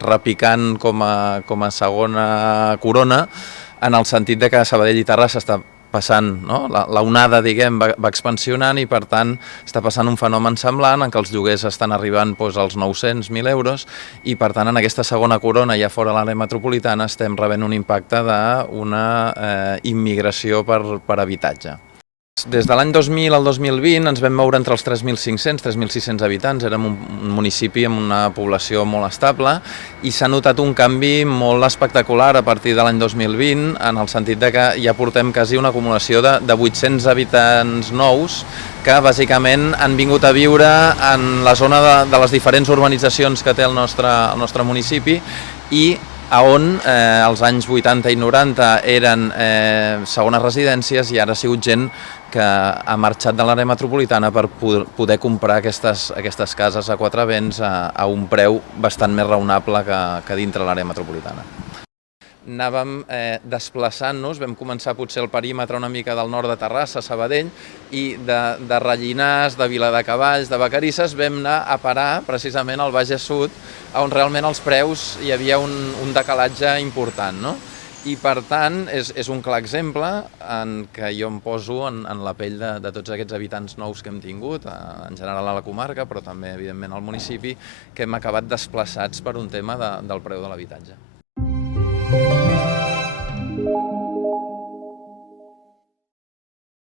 repicant com a segona corona, en el sentit de que a Sabadell i Terrassa està passant, no? La onada, diguem, va expansionant i, per tant, està passant un fenomen semblant en què els lloguers estan arribant als 900.000 euros i, per tant, en aquesta segona corona, ja fora l'àrea metropolitana, estem rebent un impacte d'una immigració per habitatge. Des de l'any 2000 al 2020 ens vam moure entre els 3.500 i 3.600 habitants, érem un municipi amb una població molt estable i s'ha notat un canvi molt espectacular a partir de l'any 2020, en el sentit de que ja portem quasi una acumulació de 800 habitants nous que bàsicament han vingut a viure en la zona de les diferents urbanitzacions que té el nostre municipi i on als anys 80 i 90 eren segones residències i ara ha sigut gent que ha marxat de l'àrea metropolitana per poder comprar aquestes cases a quatre vents a un preu bastant més raonable que dintre l'àrea metropolitana. Anàvem desplaçant-nos, vam començar potser el perímetre una mica del nord de Terrassa, Sabadell, i de Rellinars, de Viladecavalls, de Vacarisses, vam anar a parar precisament al Bages Sud, on realment els preus hi havia un decalatge important, no? I per tant és un clar exemple en què jo em poso en la pell de tots aquests habitants nous que hem tingut, en general a la comarca, però també evidentment al municipi, que hem acabat desplaçats per un tema del preu de l'habitatge.